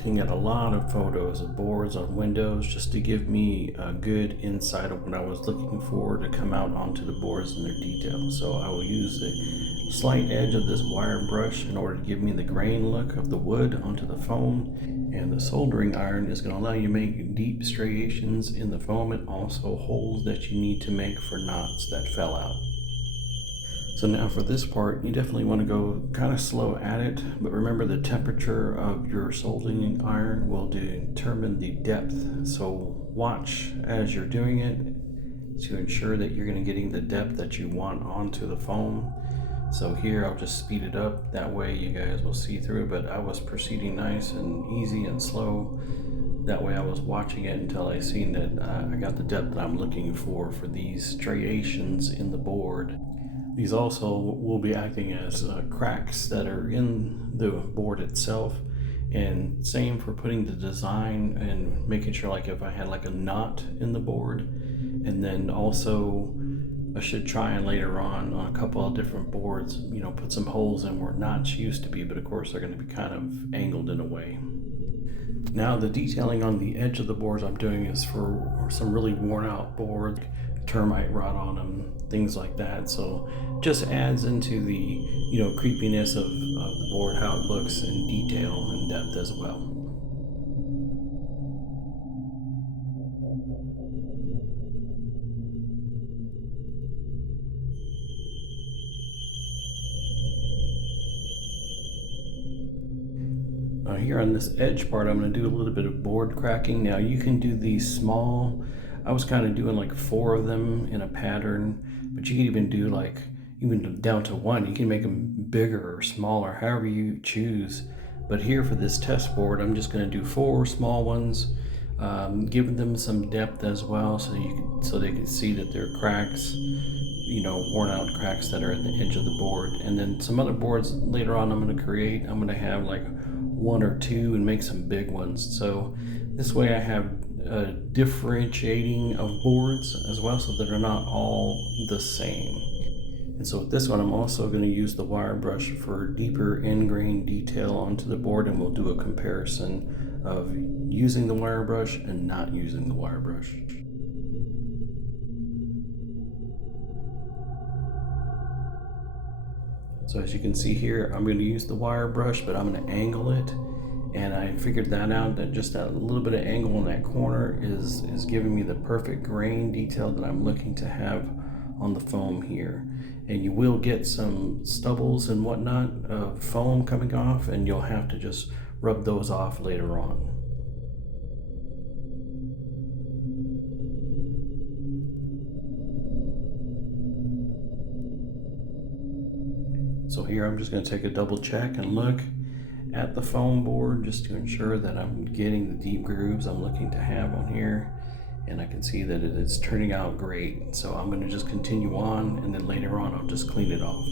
looking at a lot of photos of boards on windows just to give me a good insight of what I was looking for to come out onto the boards in their detail. So I will use the slight edge of this wire brush in order to give me the grain look of the wood onto the foam. And the soldering iron is going to allow you to make deep striations in the foam and also holes that you need to make for knots that fell out. So now for this part, you definitely want to go kind of slow at it, but remember the temperature of your soldering iron will determine the depth. So watch as you're doing it to ensure that you're going to getting the depth that you want onto the foam. So here I'll just speed it up, that way you guys will see through it, but I was proceeding nice and easy and slow. That way I was watching it until I seen that I got the depth that I'm looking for these striations in the board. These also will be acting as cracks that are in the board itself, and same for putting the design and making sure, like if I had like a knot in the board, and then also I should try and later on a couple of different boards, put some holes in where knots used to be, but of course they're going to be kind of angled in a way. Now the detailing on the edge of the boards I'm doing is for some really worn out boards, termite rot on them, things like that. So just adds into the creepiness of the board, how it looks in detail and depth as well. Here on this edge part, I'm going to do a little bit of board cracking. Now you can do these small. I was kind of doing like 4 of them in a pattern, but you can even do like even down to 1. You can make them bigger or smaller, however you choose. But here for this test board, I'm just going to do 4 small ones, giving them some depth as well, so they can see that they're cracks, worn out cracks that are at the edge of the board. And then some other boards later on I'm going to have like 1 or 2 and make some big ones. So this way I have differentiating of boards as well, so that they're not all the same. And so with this one, I'm also going to use the wire brush for deeper in-grain detail onto the board, and we'll do a comparison of using the wire brush and not using the wire brush. So as you can see here, I'm going to use the wire brush, but I'm going to angle it. And I figured that out, that just that little bit of angle in that corner is giving me the perfect grain detail that I'm looking to have on the foam here. And you will get some stubbles and whatnot of foam coming off, and you'll have to just rub those off later on. So here I'm just going to take a double check and look at the foam board just to ensure that I'm getting the deep grooves I'm looking to have on here, and I can see that it is turning out great. So I'm going to just continue on, and then later on I'll just clean it off.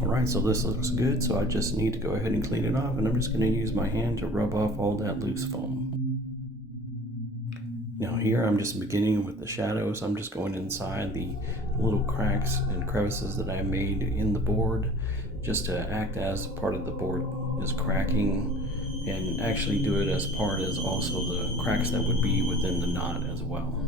Alright, so this looks good, so I just need to go ahead and clean it off, and I'm just going to use my hand to rub off all that loose foam. Now here I'm just beginning with the shadows. I'm just going inside the little cracks and crevices that I made in the board, just to act as part of the board is cracking, and actually do it as part as also the cracks that would be within the knot as well.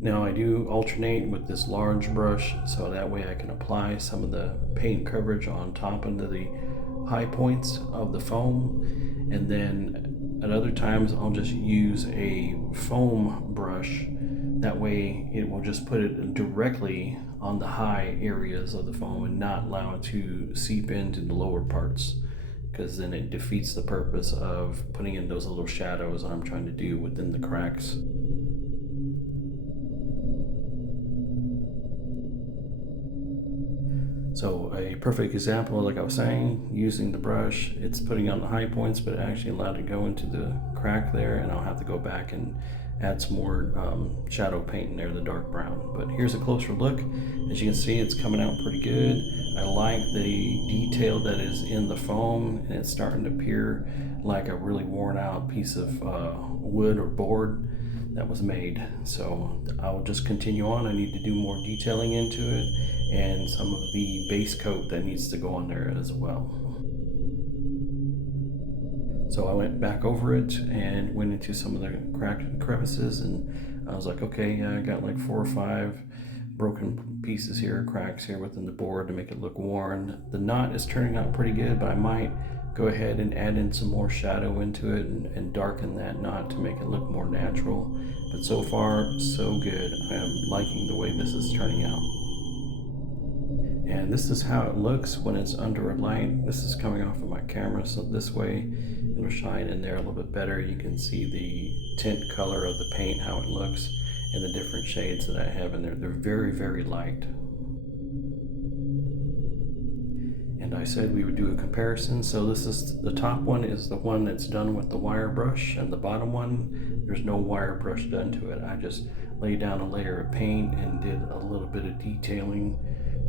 Now I do alternate with this large brush, so that way I can apply some of the paint coverage on top into the high points of the foam, and then at other times I'll just use a foam brush. That way it will just put it directly on the high areas of the foam and not allow it to seep into the lower parts. because then it defeats the purpose of putting in those little shadows I'm trying to do within the cracks. So a perfect example, like I was saying, using the brush, it's putting on the high points, but it actually allowed to go into the crack there, and I'll have to go back and add some more shadow paint in there, the dark brown. But here's a closer look. As you can see, it's coming out pretty good. I like the detail that is in the foam, and it's starting to appear like a really worn out piece of wood or board that was made. So I'll just continue on. I need to do more detailing into it and some of the base coat that needs to go on there as well. So I went back over it and went into some of the cracks and crevices, and I was like, okay, yeah, I got like 4 or 5 broken pieces here, cracks here within the board to make it look worn. The knot is turning out pretty good, but I might go ahead and add in some more shadow into it and darken that knot to make it look more natural. But so far, so good. I am liking the way this is turning out. And this is how it looks when it's under a light. This is coming off of my camera, so this way it'll shine in there a little bit better. You can see the tint color of the paint, how it looks, and the different shades that I have in there. They're very, very light. And I said we would do a comparison. So this is the top one is the one that's done with the wire brush, and the bottom one, there's no wire brush done to it. I just laid down a layer of paint and did a little bit of detailing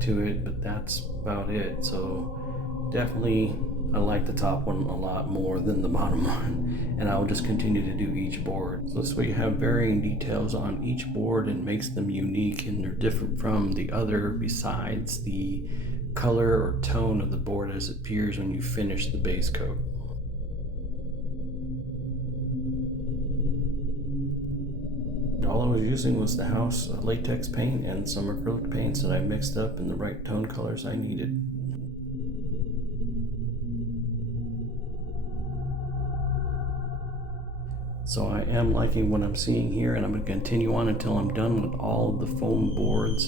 to it, but that's about it. So definitely I like the top one a lot more than the bottom one, and I'll just continue to do each board. So this way you have varying details on each board and makes them unique, and they're different from the other besides the color or tone of the board as it appears when you finish the base coat. All I was using was the house latex paint and some acrylic paints that I mixed up in the right tone colors I needed. So I am liking what I'm seeing here, and I'm going to continue on until I'm done with all of the foam boards,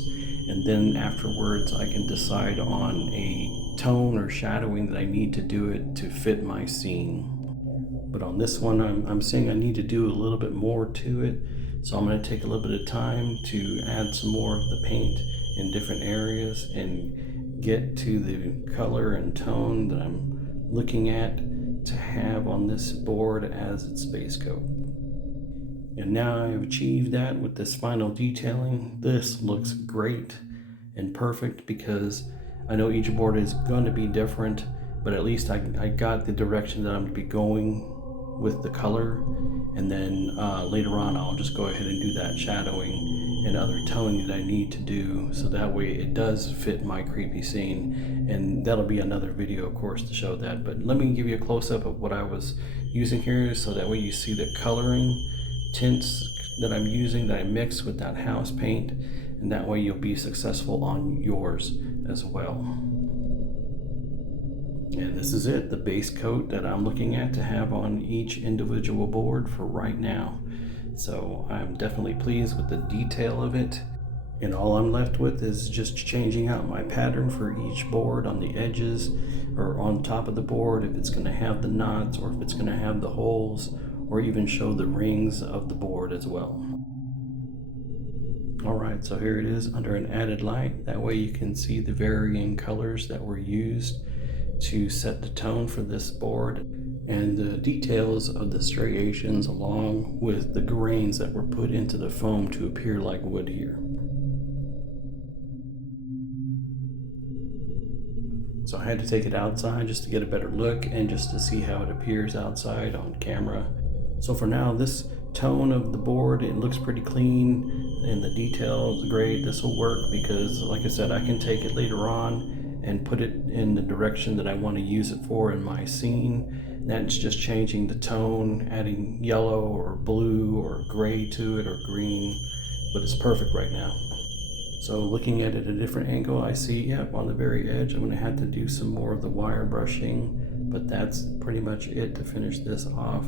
and then afterwards I can decide on a tone or shadowing that I need to do it to fit my scene. But on this one, I'm saying I need to do a little bit more to it. So I'm going to take a little bit of time to add some more of the paint in different areas and get to the color and tone that I'm looking at to have on this board as its base coat. And now I've achieved that with this final detailing. This looks great and perfect because I know each board is going to be different, but at least I got the direction that I'm going to be going with the color, and then later on I'll just go ahead and do that shadowing and other toning that I need to do, so that way it does fit my creepy scene, and that'll be another video of course to show that. But let me give you a close-up of what I was using here, so that way you see the coloring tints that I'm using that I mix with that house paint, and that way you'll be successful on yours as well. And this is it, the base coat that I'm looking at to have on each individual board for right now. So I'm definitely pleased with the detail of it. And all I'm left with is just changing out my pattern for each board on the edges or on top of the board, if it's going to have the knots or if it's going to have the holes, or even show the rings of the board as well. Alright, so here it is under an added light. That way you can see the varying colors that were used to set the tone for this board, and the details of the striations along with the grains that were put into the foam to appear like wood here. So I had to take it outside just to get a better look and just to see how it appears outside on camera. So for now, this tone of the board, it looks pretty clean and the detail is great. This will work because, like I said, I can take it later on and put it in the direction that I want to use it for in my scene. That's just changing the tone, adding yellow or blue or gray to it or green, but it's perfect right now. So looking at it at a different angle, I see, yep, on the very edge, I'm going to have to do some more of the wire brushing, but that's pretty much it to finish this off.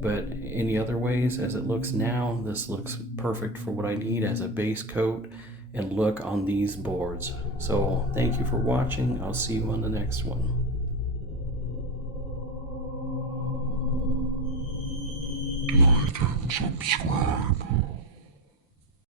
But any other ways, as it looks now, this looks perfect for what I need as a base coat and look on these boards. So thank you for watching. I'll see you on the next one. like and subscribe.